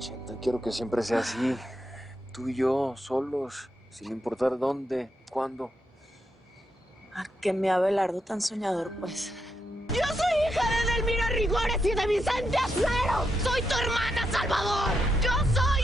Chenta, quiero que siempre sea así. Tú y yo, solos, sin importar dónde, cuándo. ¿A qué me Abelardo tan soñador, pues? ¡Yo soy hija de Edelmira Rigores y de Vicente Acero! ¡Soy tu hermana, Salvador! ¡Yo soy